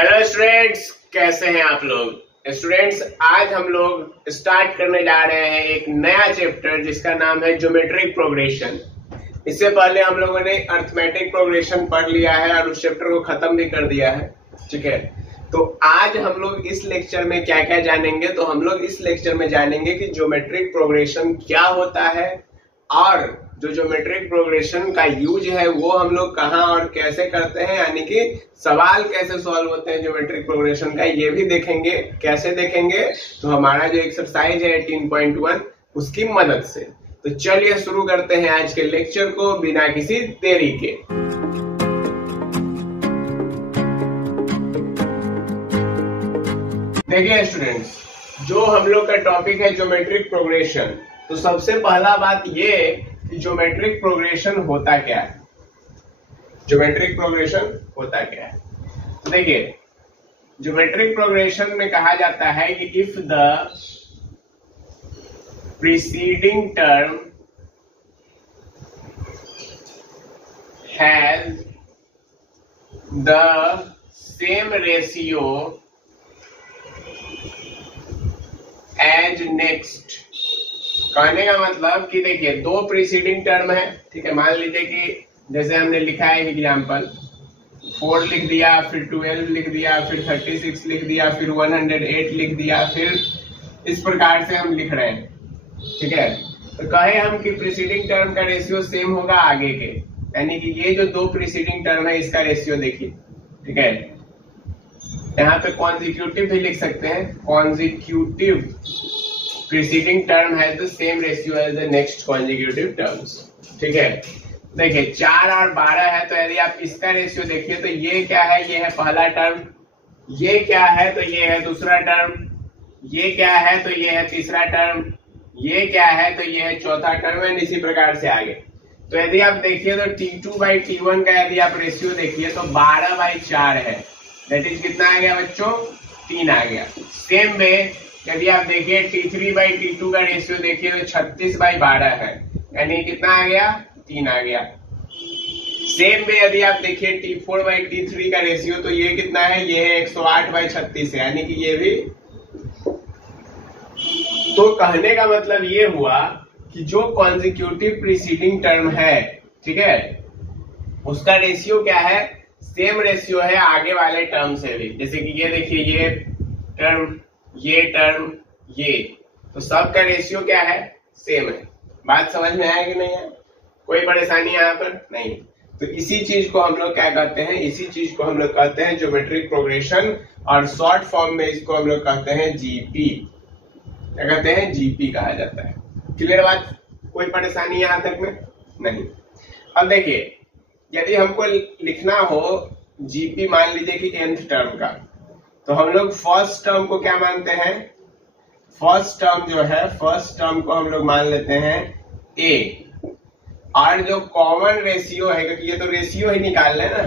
Hello students, कैसे हैं आप लोग। स्टूडेंट्स, आज हम लोग स्टार्ट करने जा रहे हैं एक नया चैप्टर जिसका नाम है ज्योमेट्रिक प्रोग्रेशन। इससे पहले हम लोगों ने अर्थमेटिक प्रोग्रेशन पढ़ लिया है और उस चैप्टर को खत्म भी कर दिया है। ठीक है, तो आज हम लोग इस लेक्चर में क्या क्या जानेंगे। तो हम लोग इस लेक्चर में जानेंगे कि ज्योमेट्रिक प्रोग्रेशन क्या होता है और जो ज्योमेट्रिक प्रोग्रेशन का यूज है वो हम लोग कहाँ और कैसे करते हैं, यानी कि सवाल कैसे सॉल्व होते हैं ज्योमेट्रिक प्रोग्रेशन का, ये भी देखेंगे। कैसे देखेंगे, तो हमारा जो एक्सरसाइज है 18.1 उसकी मदद से। तो चलिए शुरू करते हैं आज के लेक्चर को बिना किसी देरी के। देखिए स्टूडेंट्स, जो हम लोग का टॉपिक है ज्योमेट्रिक प्रोग्रेशन, तो सबसे पहला बात ये कि ज्योमेट्रिक प्रोग्रेशन होता क्या है। ज्योमेट्रिक प्रोग्रेशन होता क्या है, तो देखिए ज्योमेट्रिक प्रोग्रेशन में कहा जाता है कि if the preceding term has the same ratio as next. कहने का मतलब कि देखिए दो प्रीसीडिंग टर्म है, ठीक है। मान लीजिए कि जैसे हमने लिखा है एग्जाम्पल 4 लिख दिया, फिर 12 लिख दिया, फिर 36 लिख दिया, फिर 108 लिख दिया, फिर इस प्रकार से हम लिख रहे हैं। ठीक है, तो कहे हम कि प्रीसीडिंग टर्म का रेशियो सेम होगा आगे के, यानी कि ये जो दो प्रीसीडिंग टर्म है इसका रेशियो देखिए। ठीक है, यहाँ पे कॉन्जिक्यूटिव भी लिख सकते हैं, consecutive preceding term has the same ratio as the next consecutive terms। ठीक है, देखिए 4 और 12 है, तो यदि आप इसका रेशियो देखिए तो ये क्या है, ये है पहला टर्म, ये क्या है तो ये है दूसरा टर्म, ये क्या है तो ये है तीसरा टर्म, ये क्या है तो ये है चौथा टर्म, एंड इसी प्रकार से आगे। तो यदि आप देखिए तो T2/T1 का यदि आप रेशियो देखिए तो 12/4 है, दैट इज कितना आ गया बच्चों, 3 आ गया। सेम में यदि आप देखिए T3/T2 का रेशियो देखिए तो 36/12 है, यानी कितना आ गया, 3 आ गया। सेम में यदि आप देखिए T4/T3 का रेशियो तो ये कितना है, ये है 108/36 है, यानी कि ये भी। तो कहने का मतलब ये हुआ कि जो कॉन्जिक्यूटिव प्रीसीडिंग टर्म है, ठीक है, उसका रेशियो क्या है, सेम रेशियो है आगे वाले टर्म से भी। जैसे कि ये देखिए, ये टर्म, ये टर्म, ये, तो सबका रेशियो क्या है, सेम है। बात समझ में आया कि नहीं है, कोई परेशानी यहाँ पर नहीं। तो इसी चीज को हम लोग क्या कहते हैं, इसी चीज को हम लोग कहते हैं ज्योमेट्रिक प्रोग्रेशन, और शॉर्ट फॉर्म में इसको हम लोग कहते हैं जीपी। क्या कहते हैं, जीपी कहा जाता है। क्लियर बात, कोई परेशानी यहाँ तक में नहीं। अब देखिए यदि हमको लिखना हो जीपी, मान लीजिए कि nth टर्म का, तो हम लोग फर्स्ट टर्म को क्या मानते हैं, फर्स्ट टर्म जो है, फर्स्ट टर्म को हम लोग मान लेते हैं a, और जो कॉमन रेशियो है, क्योंकि ये तो रेशियो ही निकाल रहे हैं ना,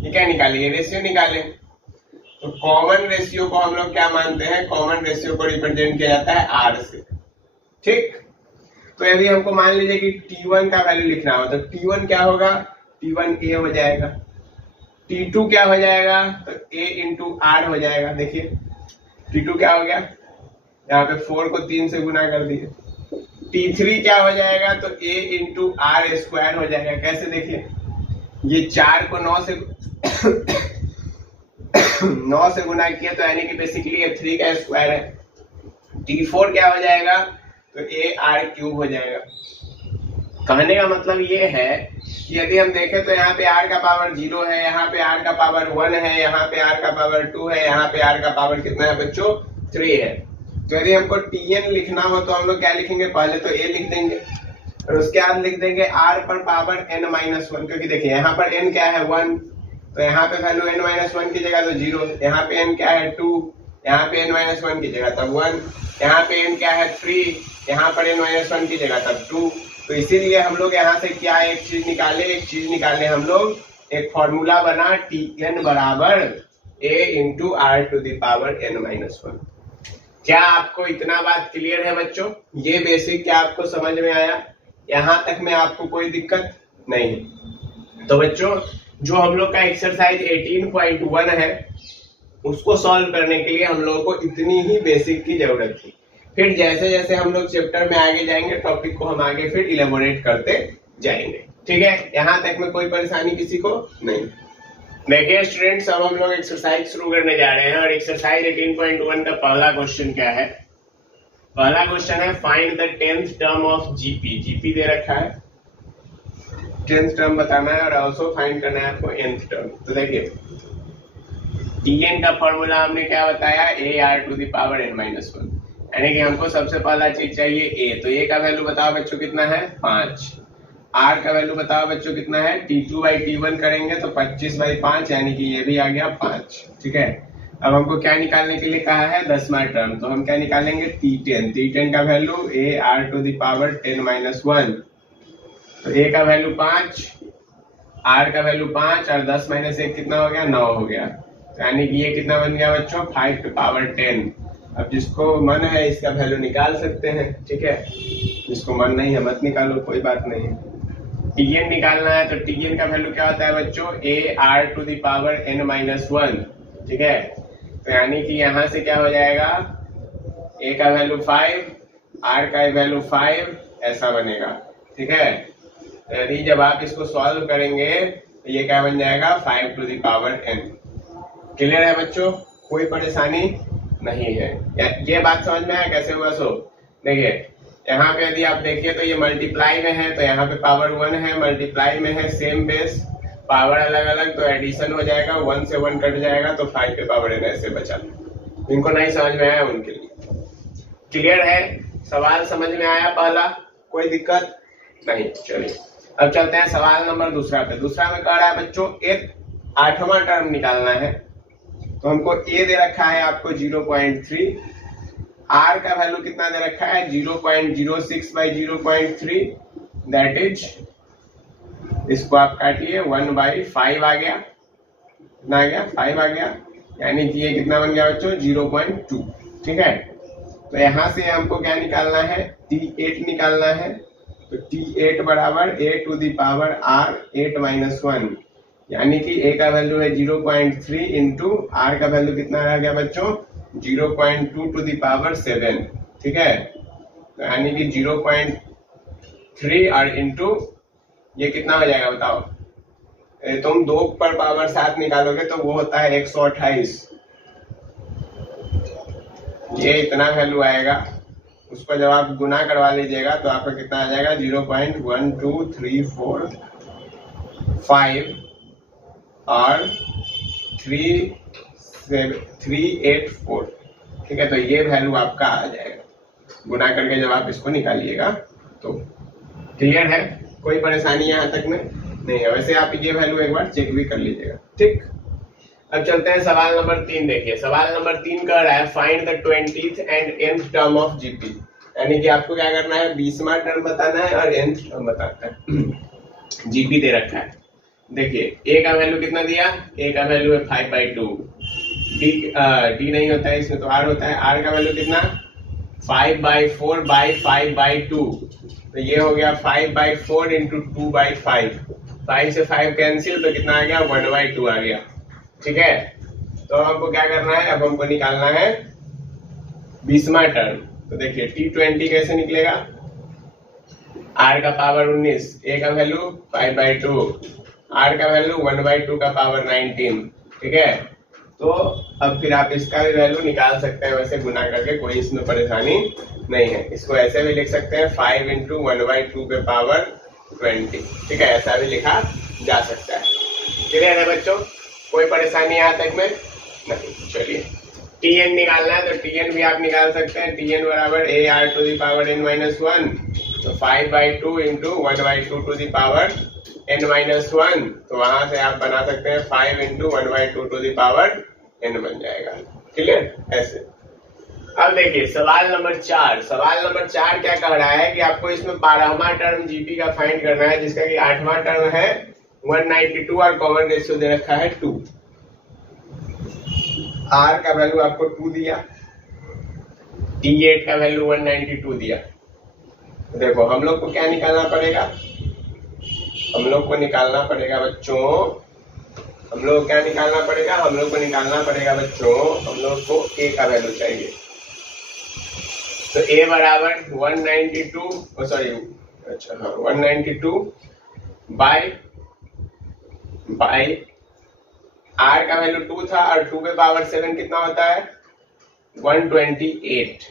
ये क्या निकाले, ये रेशियो निकाले, तो कॉमन रेशियो को हम लोग क्या मानते हैं, कॉमन रेशियो को रिप्रेजेंट किया जाता है r से। ठीक, तो यदि हमको मान लीजिए कि T1 का वैल्यू लिखना हो तो T1 क्या होगा, T1 a हो जाएगा, T2 क्या हो जाएगा, तो a इंटू आर हो जाएगा। देखिए T2 क्या हो गया, यहाँ पे 4 को 3 से गुना कर दिए। T3 क्या हो जाएगा, तो a इंटू आर स्क्वायर हो जाएगा। कैसे, देखिए ये 4 को 9 से गुना किया, तो यानी कि बेसिकली ये 3 का स्क्वायर है। T4 क्या हो जाएगा, तो a आर क्यूब हो जाएगा। कहने का मतलब ये है कि यदि हम देखें तो यहाँ पे r का पावर 0 है, यहाँ पे r का पावर 1 है, यहाँ पे r का पावर 2 है, यहाँ पे r का पावर कितना है बच्चों, 3 है। तो यदि हमको Tn लिखना हो तो हम लोग क्या लिखेंगे, पहले तो a लिख देंगे और उसके बाद लिख देंगे r पर पावर n-1, क्योंकि देखिए यहाँ पर n क्या है, 1, तो यहाँ पे वैल्यू n-1 की जगह तो 0, यहाँ पे n क्या है 2, यहाँ पे n-1 की जगह तब 1, यहाँ पे n क्या है 3, यहाँ पर n-1 की जगह तब 2। तो इसीलिए हम लोग यहाँ से क्या एक चीज निकाले, हम लोग एक फॉर्मूला बना Tn बराबर a into R to the power n-1। क्या आपको इतना बात क्लियर है बच्चों, ये बेसिक क्या आपको समझ में आया, यहाँ तक में आपको कोई दिक्कत नहीं। तो बच्चों जो हम लोग का एक्सरसाइज 18.1 है उसको सॉल्व करने के लिए हम लोगों को इतनी ही बेसिक की जरूरत थी। फिर जैसे जैसे हम लोग चैप्टर में आगे जाएंगे टॉपिक को हम आगे फिर इलेबोरेट करते जाएंगे। ठीक है, यहाँ तक में कोई परेशानी किसी को नहीं। देखिए स्टूडेंट्स, अब हम लोग एक्सरसाइज शुरू करने जा रहे हैं और एक्सरसाइज 18.1 का पहला क्वेश्चन क्या है? पहला क्वेश्चन है find the 10th term of GP. GP दे रखा है, 10th टर्म बताना है और ऑल्सो फाइंड करना है आपको nth टर्म। तो देखिए Tn का फॉर्मूला हमने क्या बताया, AR⁻n-1, यानी कि हमको सबसे पहला चीज चाहिए A। तो A का वैल्यू बताओ बच्चों कितना है, 5। R का वैल्यू बताओ बच्चों कितना है, T2/T1 करेंगे तो 25/5, यानी कि ये भी आ गया 5। ठीक है, अब हमको क्या निकालने के लिए कहा है, 10वां टर्म। तो हम क्या निकालेंगे, T10। T10 का वैल्यू AR⁻n-1। तो A का वैल्यू 5, R का वैल्यू 5 और 10 - 1 कितना हो गया, 9 हो गया। यानी कि ये कितना बन गया बच्चों, 5⁻10। अब जिसको मन है इसका वैल्यू निकाल सकते हैं। ठीक है, जिसको मन नहीं है मत निकालो, कोई बात नहीं। Tn निकालना है तो Tn का वैल्यू क्या होता है बच्चों, AR⁻n-1। ठीक है, तो यानी कि यहां से क्या हो जाएगा, A का वैल्यू 5, R का वैल्यू 5, ऐसा बनेगा। ठीक है, यदि जब आप इसको सॉल्व करेंगे तो ये क्या बन जाएगा, 5⁻n। क्लियर है बच्चों, कोई परेशानी नहीं है। ये बात समझ में आया कैसे हुआ? सो देखिए यहाँ पे यदि आप देखिए तो ये मल्टीप्लाई में है, तो यहाँ पे पावर 1 है, मल्टीप्लाई में है सेम बेस, पावर अलग अलग, तो एडिशन हो जाएगा, 1 से 1 कट जाएगा, तो 5⁻n ऐसे बचा। इनको नहीं समझ में आया उनके लिए। क्लियर है, सवाल समझ में आया पहला, कोई दिक्कत नहीं। चलिए अब चलते हैं सवाल नंबर दूसरा पे। दूसरा में कह रहा है बच्चों एक 8वां टर्म निकालना है। तो हमको A दे रखा है आपको 0.3, R का वैल्यू कितना दे रखा है, 0.06/0.3, दैट इज, इसको आप काटिए, 1/5 आ गया। कितना आ गया, 5 आ गया, यानी कि ये कितना बन गया बच्चों, 0.2। ठीक है, तो यहां से हमको क्या निकालना है, T8 निकालना है। तो T8 बराबर A⁻r8-1, यानी कि A का वैल्यू है 0.3 इंटू R का वैल्यू कितना रह गया बच्चों, 0.2⁷। ठीक है, तो यानी कि 0.3 और इंटू ये कितना हो जाएगा बताओ, तुम 2 पर पावर 7 निकालोगे तो वो होता है 128। ये इतना वैल्यू आएगा, उसको जब आप गुना करवा लीजिएगा तो आपका कितना आ जाएगा, 0.12345 और 384। ठीक है, तो ये वैल्यू आपका आ जाएगा गुना करके जब आप इसको निकालिएगा तो। क्लियर है, कोई परेशानी यहाँ तक में नहीं है। वैसे आप ये वैल्यू एक बार चेक भी कर लीजिएगा। ठीक, अब चलते हैं सवाल नंबर 3। देखिए सवाल नंबर 3 कह रहा है find the 20th and nth term of GP, यानी कि आपको क्या करना है, 20वां टर्म बताना है और nth टर्म बताना है। जीपी दे रखा है। देखिए A का वैल्यू कितना दिया, A का वैल्यू है 5/2, D नहीं होता है इसमें तो R होता है। R का वैल्यू कितना, 5/4/5/2, तो ये हो गया 5/4 इंटू 2/5, 5 से 5 कैंसिल, तो कितना आ गया, 1/2 आ गया। ठीक है, तो हमको क्या करना है, अब हमको निकालना है 20वां टर्म। तो देखिए T20 कैसे निकलेगा, R का पावर 19, A का वैल्यू 5/2, R का वैल्यू 1/2 का पावर 19। ठीक है, तो अब फिर आप इसका भी वैल्यू निकाल सकते हैं वैसे गुना करके, कोई इसमें परेशानी नहीं है। इसको ऐसे भी लिख सकते हैं 5 इंटू 1/2 के पावर 20। ठीक है, ऐसा भी लिखा जा सकता है। क्लियर है बच्चों, कोई परेशानी यहाँ तक में नहीं। चलिए Tn निकालना है, तो Tn भी आप निकाल सकते हैं। Tn बराबर AR⁻n-1, तो 5/2 इंटू 1/2n-1, तो वहां से आप बना सकते हैं 5 इंटू 1/2n बन जाएगा। क्लियर, ऐसे। अब देखिए सवाल नंबर 4। सवाल नंबर 4 क्या कह रहा है कि आपको इसमें 12वां टर्म जीपी का फाइंड करना है, जिसका कि 8वां टर्म है 192 और कॉमन रेशियो दे रखा है 2। R का वैल्यू आपको 2 दिया, T8 का वैल्यू 192 दिया। देखो हम लोग को क्या निकालना पड़ेगा, हम लोग को निकालना पड़ेगा बच्चों हम लोग को क्या निकालना पड़ेगा, हम लोग को निकालना पड़ेगा बच्चों, हम लोग को ए का वैल्यू चाहिए। तो ए बराबर 192 सॉरी अच्छा हाँ 192 बाई आर का वैल्यू 2 था और 2 पे पावर 7 कितना होता है 128,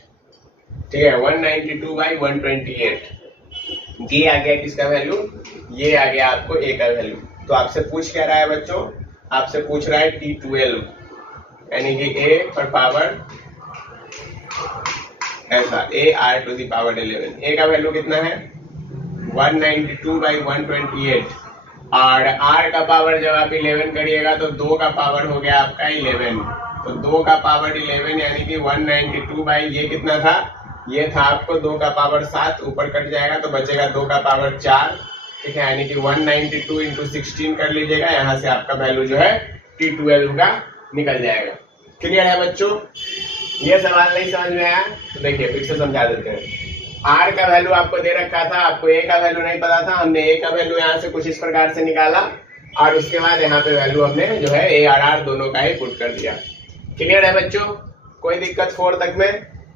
ठीक है 192 बाई 128। ये आ गया किसका वैल्यू, ये आ गया आपको ए का वैल्यू। तो आपसे पूछ क्या रहा है बच्चों, आपसे पूछ रहा है T12 यानी कि ए पर पावर ऐसा A R to the power 11। A का वैल्यू कितना है 192 बाई 128 और आर का पावर जब आप 11 करिएगा तो 2 का पावर हो गया आपका 11। तो 2 का पावर 11 यानी कि 192 बाई ये कितना था, ये था आपको 2 का पावर 7, ऊपर कट जाएगा तो बचेगा 2 का पावर 4, ठीक है यानी कि 192 इंटू 16 कर लीजिएगा, यहाँ से आपका वैल्यू जो है T12 का निकल जाएगा। क्लियर है बच्चों, ये सवाल नहीं समझ में आया तो देखिए फिर से समझा देते हैं। आर का वैल्यू आपको दे रखा था, आपको ए का वैल्यू नहीं पता था, हमने ए का वैल्यू यहाँ से कुछ इस प्रकार से निकाला और उसके बाद यहाँ पे वैल्यू हमने जो है ए और आर दोनों का ही पुट कर दिया। क्लियर है बच्चों, कोई दिक्कत 4 तक में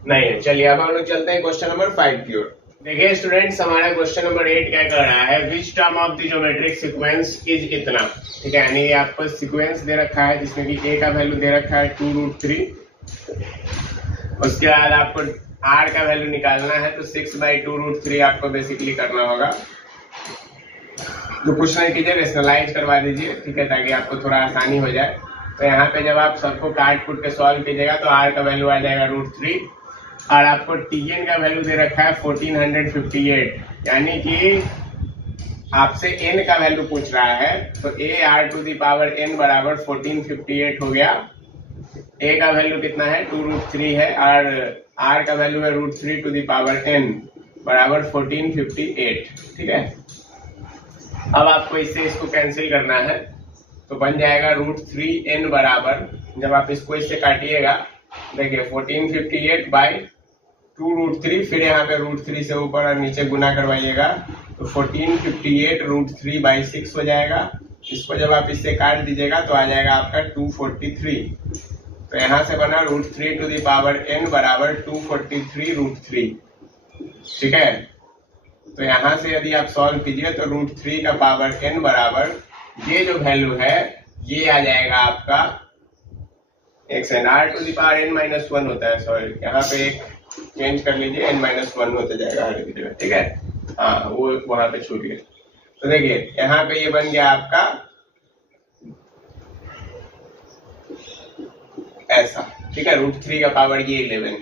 नहीं है। चलिए अब हम लोग चलते हैं क्वेश्चन नंबर 5 की ओर। देखिए स्टूडेंट्स, हमारा क्वेश्चन नंबर 8 क्या कर रहा है, which term of the geometric sequence is इतना, ठीक है यानी आपको सीक्वेंस दे रखा है जिसमें कि ए का वैल्यू दे रखा है 2√3, उसके बाद आपको आर का वैल्यू निकालना है तो 6/2√3 आपको बेसिकली करना होगा। तो कुछ नहीं कीजिए, रेशनलाइज करवा दीजिए, ठीक है ताकि आपको थोड़ा आसानी हो जाए। तो यहाँ पे जब आप सबको काट कुट के सॉल्व कीजिएगा तो आर का वैल्यू आ जाएगा √3 और आपको Tn का वैल्यू दे रखा है 1458 यानी कि आपसे n का वैल्यू पूछ रहा है तो a r to the power n बराबर 1458 हो गया। a का वैल्यू कितना है 2√3 है और r का वैल्यू है √3 टू दी पावर n बराबर 1458, ठीक है। अब आपको इससे इसको कैंसिल करना है तो बन जाएगा √3n बराबर, जब आप इसको इससे काटिएगा देखिए 1458 बाई 2√3, फिर यहाँ पे √3 से ऊपर और नीचे गुना करवाइएगा तो 1458 √3 बाई 6 हो जाएगा। इसको जब आप इससे काट दीजिएगा तो आ जाएगा आपका 243। तो यहाँ से बना √3 टू दी पावर n बराबर 243√3, ठीक है। तो यहाँ से यदि आप सॉल्व कीजिए तो √3 का पावर n बराबर ये जो वैल्यू है ये आ जाएगा आपका एक second r to the power n-1 होता है, सॉरी यहाँ पे एक चेंज कर लीजिए n-1 होते जाएगा हर की जगह, ठीक है हाँ वो वहां पे छूट गया। तो देखिए यहाँ पे ये बन गया आपका ऐसा, ठीक है √3 का पावर ये 11।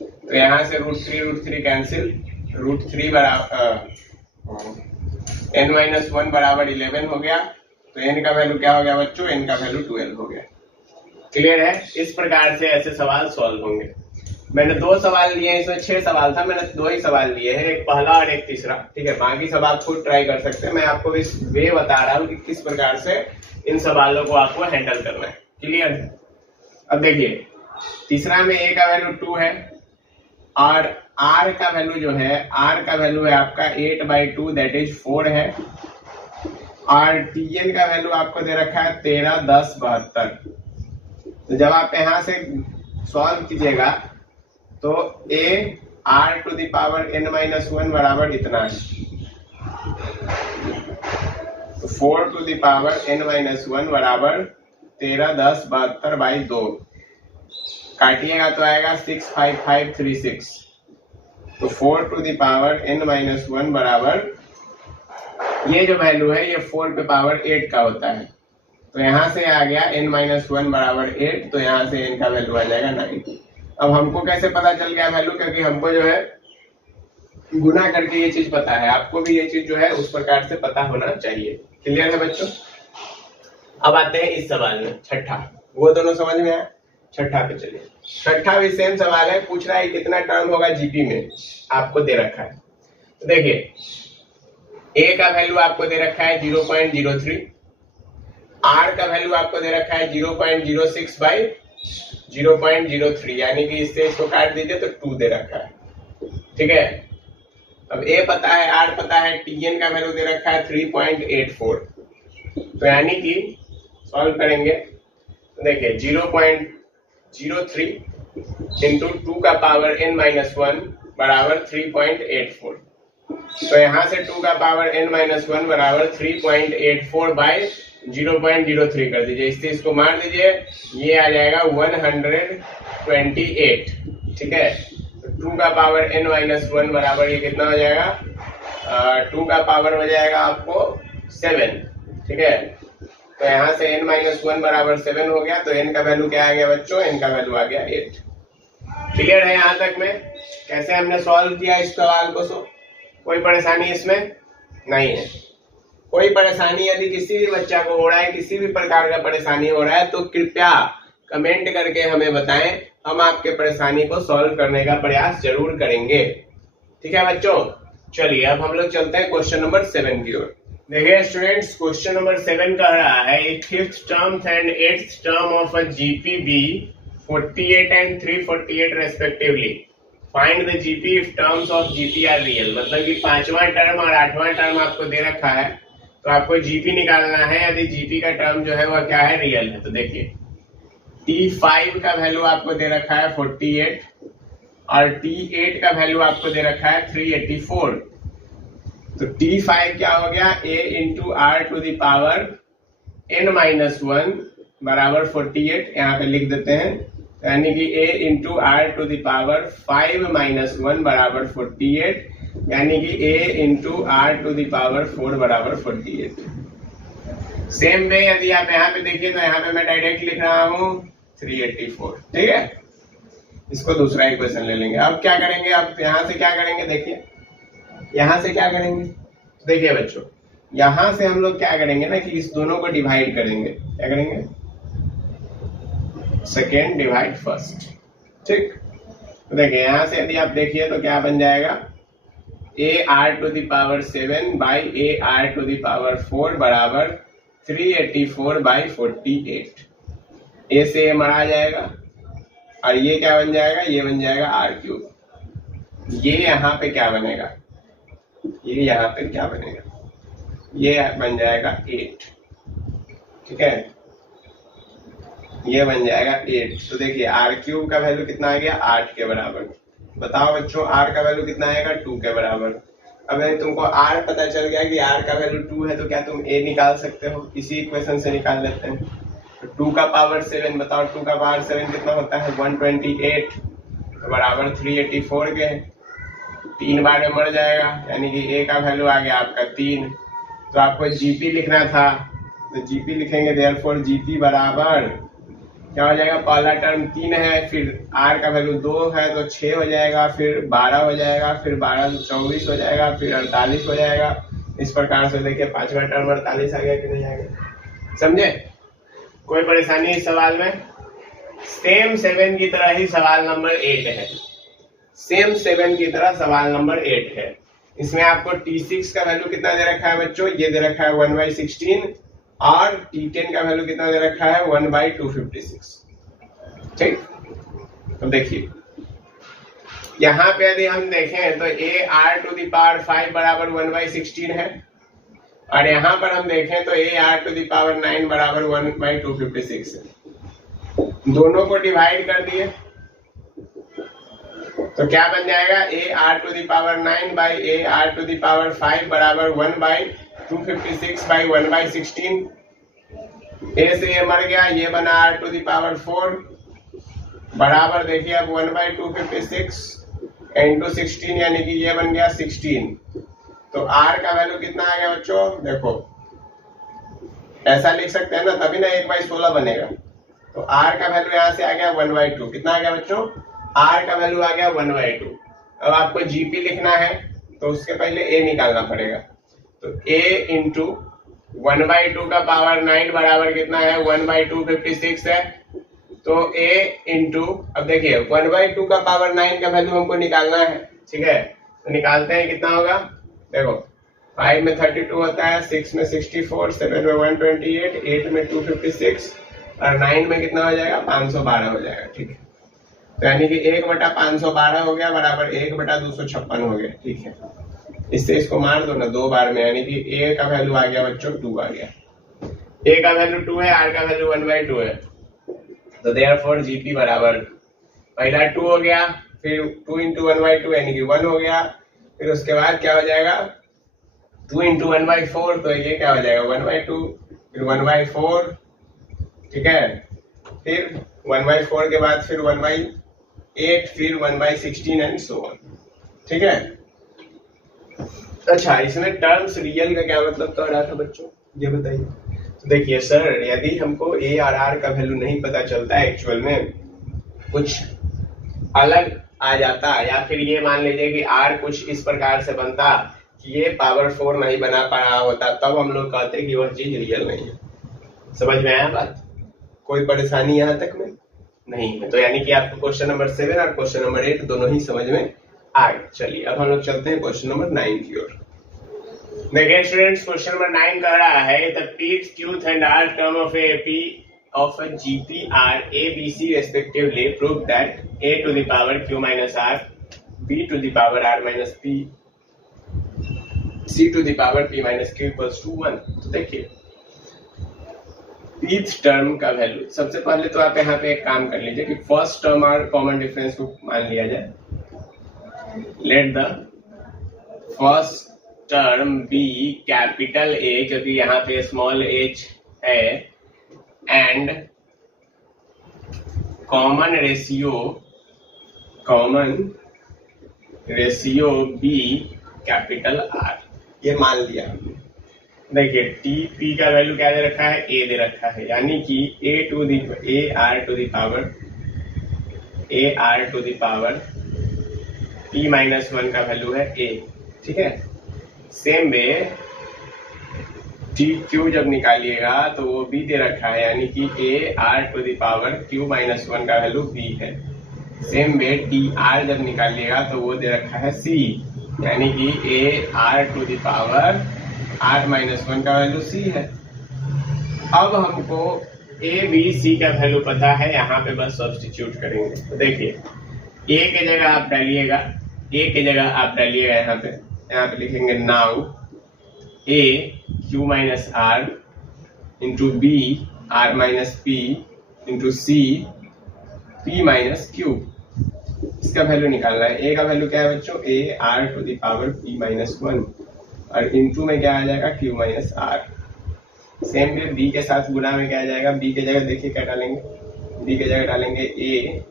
तो यहाँ से √3 कैंसिल, √3 बराबर n-1 बराबर 11 हो गया। तो n का वैल्यू क्या हो गया बच्चों, n का वैल्यू 12 हो गया। क्लियर है, इस प्रकार से ऐसे सवाल सॉल्व होंगे। मैंने 2 सवाल लिए हैं, इसमें 6 सवाल था, मैंने 2 ही सवाल लिए हैं, एक पहला और एक तीसरा, ठीक है बाकी सब आप खुद ट्राई कर सकते हैं। मैं आपको इस वे बता रहा हूँ कि किस प्रकार से इन सवालों को आपको हैंडल करना है। क्लियर है, अब देखिए तीसरा में a का वैल्यू 2 है और r का वैल्यू जो है, r का वैल्यू है आपका 8/2 दैट इज 4 है और Tn का वैल्यू आपको दे रखा है 13, 10, 72। तो जब आप यहाँ से सॉल्व कीजिएगा तो a r to the power n-1 बराबर इतना है, तो 4 टू दी पावर n-1 बराबर 13, 10, 72/2 काटिएगा तो आएगा 65536। तो 4 टू दी पावर n-1 बराबर ये जो वैल्यू है ये 4 पे पावर 8 का होता है। तो यहाँ से आ गया n-1 बराबर 8, तो यहाँ से n का वैल्यू आ जाएगा 9। अब हमको कैसे पता चल गया वैल्यू, क्योंकि हमको जो है गुना करके ये चीज पता है, आपको भी ये चीज जो है उस प्रकार से पता होना चाहिए। क्लियर है बच्चों, अब आते हैं इस सवाल में छठा, वो दोनों समझ में आया। छठा पे चलिए, छठा भी सेम सवाल है, पूछ रहा है कितना टर्म होगा जीपी में, आपको दे रखा है। तो देखिए a का वैल्यू आपको दे रखा है 0.03, r का वैल्यू आपको दे रखा है 0.06 बाई 0.03 यानी कि इससे इसको काट दीजिए तो 2 दे रखा है, ठीक है। अब a पता है, r पता है, Tn का वैल्यू दे रखा है 3.84। तो यानी कि सॉल्व करेंगे तो देखिए 0.03 इंटू 2 का पावर n-1 बराबर 3.84। तो यहाँ से 2 का पावर n-1 बराबर 3.84 बाई 0.03 कर दीजिए, इससे इसको मार दीजिए, ये आ जाएगा 128। ठीक है, तो 2 का पावर n-1 बराबर ये कितना हो जाएगा, 2 का पावर हो जाएगा आपको 7। ठीक है, तो यहाँ से n-1 बराबर 7 हो गया, तो n का वैल्यू क्या आ गया बच्चों, n का वैल्यू आ गया 8। क्लियर है यहाँ तक में कैसे हमने सॉल्व किया इस सवाल को? कोई परेशानी इसमें नहीं है? कोई परेशानी यदि किसी भी बच्चा को हो रहा है, किसी भी प्रकार का परेशानी हो रहा है, तो कृपया कमेंट करके हमें बताएं, हम आपके परेशानी को सॉल्व करने का प्रयास जरूर करेंगे। ठीक है बच्चों, चलिए अब हम लोग चलते हैं क्वेश्चन नंबर 7 की ओर। देखिए स्टूडेंट्स, क्वेश्चन नंबर 7 कह रहा है a 5th term and 8th term of a GP be 48 एंड 348 respectively, find the GP if terms of GP are real. मतलब कि 5वां टर्म और 8वां टर्म आपको दे रखा है, तो आपको जीपी निकालना है यदि जीपी का टर्म जो है वह क्या है, रियल है। तो देखिए T5 का वैल्यू आपको दे रखा है 48 और T8 का वैल्यू आपको दे रखा है 384। तो T5 क्या हो गया, a into R to the power n-1 बराबर 48, यहाँ पे लिख देते हैं, यानी कि a into R to the power 5-1 बराबर 48, यानी कि a into R to the power 4 बराबर 48। सेम वे यदि आप यहाँ पे देखिए तो यहाँ पे मैं डायरेक्ट लिख रहा हूँ 384। ठीक है, इसको दूसरा इक्वेशन ले लेंगे। अब क्या करेंगे, अब यहाँ से क्या करेंगे, देखिए यहाँ से क्या करेंगे, देखिए बच्चों यहाँ से हम लोग क्या करेंगे ना कि इस दोनों को डिवाइड करेंगे। क्या करेंगे, सेकेंड डिवाइड फर्स्ट। ठीक, तो देखिए यहाँ से यदि आप देखिए तो क्या बन जाएगा, a r to the power 7 by a r to the power 4 बराबर 384 बाई 48। a से a मरा जाएगा और ये क्या बन जाएगा, ये बन जाएगा r3। ये यहाँ पे क्या बनेगा, ये यहाँ पे क्या बनेगा, ये बन जाएगा 8। ठीक है, ये बन जाएगा 8। तो देखिए r³ का वैल्यू कितना आ गया, 8 के बराबर। बताओ बच्चों r का वैल्यू कितना आएगा, 2 के बराबर। अब यदि तुमको r पता चल गया कि r का वैल्यू 2 है, तो क्या तुम a निकाल सकते हो, इसी इक्वेशन से निकाल लेते हैं। तो 2 का पावर 7 बताओ, 2 का पावर 7 कितना होता है, 128 बराबर 384 के 3 बार में मर जाएगा, यानी कि a का वैल्यू आ गया आपका 3। तो आपको जीपी लिखना था, तो जीपी लिखेंगे, देयरफॉर जीपी बराबर क्या हो जाएगा, पहला टर्म 3 है, फिर r का वैल्यू 2 है तो 6 हो जाएगा, फिर 12 हो जाएगा, फिर 12 से 24 हो जाएगा, फिर 48 हो जाएगा। इस प्रकार से देखिए 5वां टर्म 48 आ गया कि नहीं आ गया, समझे? कोई परेशानी इस सवाल में? सेम 7 की तरह ही सवाल नंबर 8 है, सेम 7 की तरह सवाल नंबर 8 है। इसमें आपको T6 का वैल्यू कितना दे रखा है बच्चों, ये दे रखा है 1/16 और T10 का वैल्यू कितना दे रखा है 1/256। ठीक, तो देखिए यहाँ पे यदि हम देखें तो a r to the power 5 बराबर 1/16 है, और यहाँ पर हम देखें तो a r to the power 9 बराबर 1/256 है। दोनों को डिवाइड कर दिए तो क्या बन जाएगा, a r to the power 9 by a r to the power 5 बराबर 1/256 बाई 1/16। a से ये मर गया, ये बना r टू द पावर 4 बराबर देखिए अब 1/256 इंटू 16, यानी कि ये बन गया 16। तो r का वैल्यू कितना आ गया बच्चों, देखो ऐसा लिख सकते हैं ना, तभी ना 1/16 बनेगा। तो r का वैल्यू यहाँ से आ गया 1/2। कितना आ गया बच्चों, r का वैल्यू आ गया 1/2। अब आपको जीपी लिखना है तो उसके पहले a निकालना पड़ेगा। तो a इंटू 1/2 का पावर 9 बराबर कितना है, 1/256 है। तो a इंटू, अब देखिए 1/2 का पावर 9 का वैल्यू हमको निकालना है। ठीक है, तो निकालते हैं, कितना होगा, देखो 5 में 32 होता है, 6 में 64, 7 में 128, 8 में 256 और 9 में कितना हो जाएगा, 512 हो जाएगा। ठीक है, तो यानी कि 1/512 हो गया बराबर 1/256 हो गया। ठीक है, इससे इसको मार दो ना 2 बार में, यानी कि a का वैल्यू आ गया बच्चों 2 आ गया। ए का वैल्यू 2 है, आर का वैल्यू 1/2 है, तो देयरफॉर जीपी बराबर पहला 2 हो गया, फिर 2 × 1/2 यानी कि 1 हो गया, फिर उसके बाद क्या हो जाएगा 2 × 1/4, तो ये क्या हो जाएगा 1/2, फिर 1/4, ठीक है, फिर 1/4 के बाद फिर 1/8, फिर 1/16 एंड सो ऑन, ठीक है। अच्छा, इसमें टर्म्स रियल का क्या मतलब कर रहा था बच्चों, ये बताइए। तो देखिए सर, यदि हमको ए और आर का वैल्यू नहीं पता चलता है, एक्चुअल में कुछ अलग आ जाता, या फिर ये मान लीजिए कि आर कुछ इस प्रकार से बनता कि ये पावर 4 नहीं बना पा रहा होता, तब हम लोग कहते कि वह चीज रियल नहीं है। समझ में आया बात? कोई परेशानी यहाँ तक में नहीं है। तो यानी कि आपको क्वेश्चन नंबर 7 और क्वेश्चन नंबर 8 दोनों ही समझ में आ गए। चलिए अब हम लोग चलते हैं क्वेश्चन नंबर 9 की ओर। देखिए स्टूडेंट्स, क्वेश्चन नंबर 9 कह रहा है the pth, qth and r term of AP of a GP are A, B, C respectively prove that A to the power Q minus R, B to the power R minus P, C to the power P minus Q equals to 1। तो देखिए pith term का value, सबसे पहले तो आप यहाँ पे एक काम कर लीजिए कि फर्स्ट टर्म और कॉमन डिफरेंस को मान लिया जाए। Let the first term be capital A, क्योंकि यहाँ पे स्मॉल एच है, and common ratio be capital R, ये मान लिया। देखिए टी पी का वैल्यू क्या दे रखा है, ए दे रखा है, यानी कि A R to the power P minus 1 का वैल्यू है ए, ठीक है। सेम वे टी क्यू जब निकालिएगा तो वो बी दे रखा है, यानी कि A R to the power Q minus 1 का वैल्यू बी है। सेम वे टी आर जब निकालिएगा तो वो दे रखा है सी, यानी कि A R to the power are minus 1 का वैल्यू सी है। अब हमको ए बी सी का वैल्यू पता है, यहाँ पे बस सब्स्टिट्यूट करेंगे। तो देखिए ए के जगह आप डालिएगा, यहाँ पे लिखेंगे now A Q minus R into B R minus P into C P minus Q. इसका वैल्यू निकालना है। ए का वैल्यू क्या है बच्चों, A R to the power P minus 1, और इंटू में क्या आ जाएगा Q minus R. Same way B के साथ गुणा में क्या आ जाएगा, बी के जगह देखिए क्या डालेंगे, बी के जगह डालेंगे A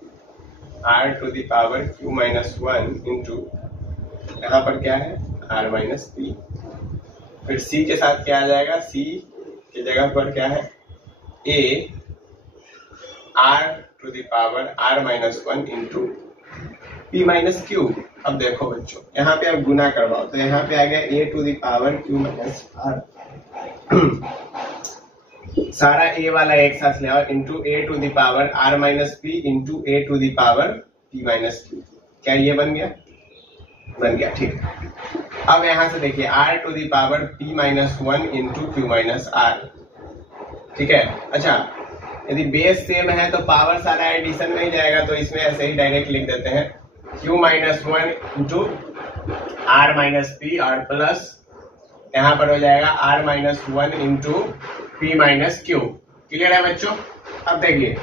R to the power Q minus 1 into यहाँ पर क्या है आर माइनस पी। फिर सी के साथ क्या आ जाएगा, सी की जगह पर क्या है A R to the power are minus 1 into P minus Q. अब देखो बच्चों, यहाँ पे आप गुना करवाओ तो यहाँ पे आ गया a to the power Q minus r, सारा ए वाला एक साथ ले आओ, into a to the power are minus P into a to the power P minus q. क्या ये बन गया, ठीक है। अब यहां से देखिए R to the power P minus 1 into Q minus R, ठीक है। अच्छा, यदि बेस सेम है तो पावर सारा एडिशन में ही जाएगा, तो इसमें ऐसे ही डायरेक्ट लिख देते हैं Q minus 1 into R minus P, और प्लस यहाँ पर हो जाएगा R minus 1 into P minus Q. Clear है बच्चों? अब देखिए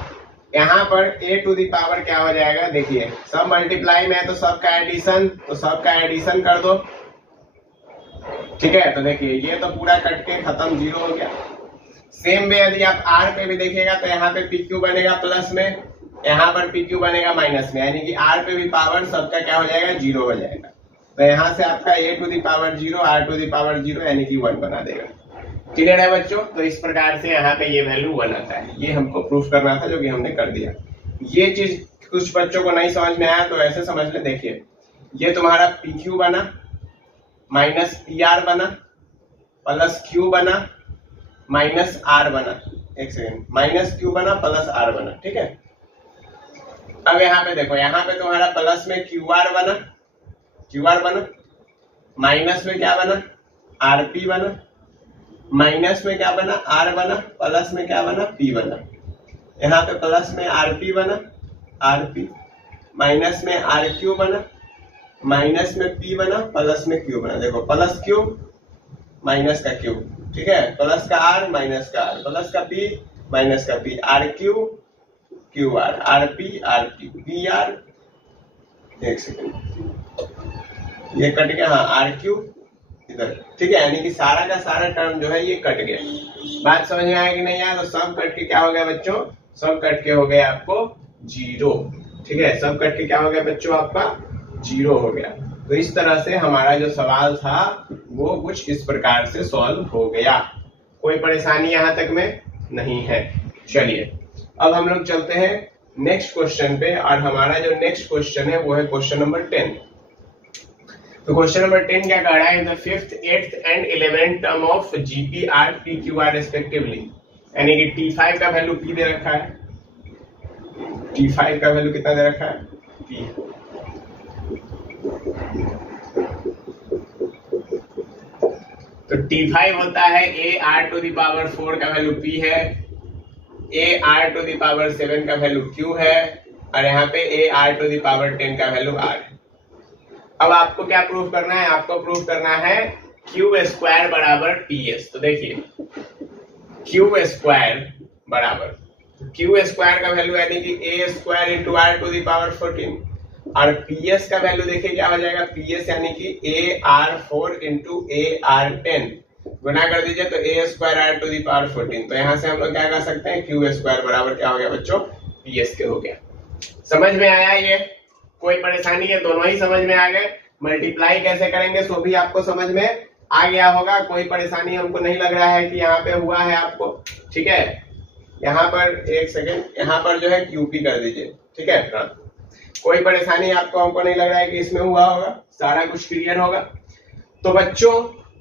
यहाँ पर ए टू दी पावर क्या हो जाएगा, देखिए सब मल्टीप्लाई में है तो सबका एडिशन, तो सबका एडिशन कर दो, ठीक है। तो देखिए ये तो पूरा कट के खत्म, 0 हो गया। सेम वे यदि आप आर पे भी देखिएगा तो यहाँ पे पी क्यू बनेगा प्लस में, यहाँ पर पी क्यू बनेगा माइनस में, यानी कि आर पे भी पावर सबका क्या हो जाएगा 0 हो जाएगा। तो यहाँ से आपका a to the power 0 r to the power 0 यानी कि 1 बना देगा। क्लियर है बच्चों? तो इस प्रकार से यहाँ पे ये वैल्यू 1 आता है। ये हमको प्रूफ करना था जो कि हमने कर दिया। ये चीज कुछ बच्चों को नहीं समझ में आया तो ऐसे समझ ले, देखिए ये तुम्हारा पी क्यू बना माइनस पी आर बना प्लस क्यू बना माइनस आर बना, एक सेकेंड, माइनस क्यू बना प्लस आर बना, ठीक है। अब यहाँ पे देखो, यहाँ पे तुम्हारा प्लस में क्यू आर बना, माइनस में क्या बना आर पी बना, माइनस में क्या बना आर बना, प्लस में क्या बना पी बना। यहाँ पे प्लस में आर पी बना आर पी, माइनस में आर क्यू बना, माइनस में पी बना, प्लस में क्यू बना। देखो प्लस क्यू माइनस का क्यू, ठीक है, प्लस का आर माइनस का आर, प्लस का पी माइनस का P, R Q Q R, R P P R, एक सेकंड ये कट गया, हाँ आर क्यू इधर, ठीक है, यानी कि सारा का सारा टर्म जो है ये कट गया। बात समझ में आया कि नहीं आया? तो सब कट के क्या हो गया बच्चों? सब कट के हो गया आपको 0, ठीक है, सब कट के क्या हो गया बच्चों? आपका 0 हो गया। तो इस तरह से हमारा जो सवाल था वो कुछ इस प्रकार से सॉल्व हो गया। कोई परेशानी यहां तक में नहीं है। चलिए अब हम लोग चलते हैं नेक्स्ट क्वेश्चन पे, और हमारा जो नेक्स्ट क्वेश्चन है वो है क्वेश्चन नंबर 10। तो क्वेश्चन नंबर 10 क्या कह रहा है? The 5th, 8th and 11th term of GP R P Q R respectively, यानी कि T5 का वैल्यू P दे रखा है, T5 का वैल्यू कितना दे रखा है? P। तो T5 होता है AR⁴ का वैल्यू P है, AR⁴ का वैल्यू Q है, और यहाँ पे AR⁻10 का वैल्यू R है। अब आपको क्या प्रूफ करना है? आपको प्रूफ करना है Q² बराबर PS। तो देखिए Q² बराबर Q² का वैल्यू यानी कि A² इंटू R⁴, और PS का वैल्यू देखिए क्या हो जाएगा? PS यानी कि AR4 इंटू AR10 गुना कर दीजिए तो A² R⁴। तो यहां से हम लोग क्या कर सकते हैं? Q² बराबर क्या हो गया बच्चों? PS के हो गया। समझ में आया ये? कोई परेशानी है? दोनों ही समझ में आ गए। मल्टीप्लाई कैसे करेंगे सो भी आपको समझ में आ गया होगा। कोई परेशानी हमको नहीं लग रहा है कि यहाँ पे हुआ है आपको, ठीक है। यहाँ पर एक सेकेंड, यहाँ पर जो है QP कर दीजिए, ठीक है। कोई परेशानी आपको हमको नहीं लग रहा है कि इसमें हुआ होगा, सारा कुछ क्लियर होगा। तो बच्चों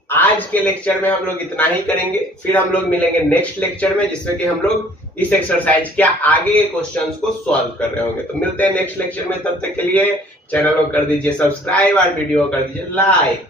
आज के लेक्चर में हम लोग इतना ही करेंगे, फिर हम लोग मिलेंगे नेक्स्ट लेक्चर में जिसमें कि हम लोग इस एक्सरसाइज के आगे के क्वेश्चंस को सॉल्व कर रहे होंगे। तो मिलते हैं नेक्स्ट लेक्चर में, तब तक के लिए चैनल को कर दीजिए सब्सक्राइब और वीडियो कर दीजिए लाइक।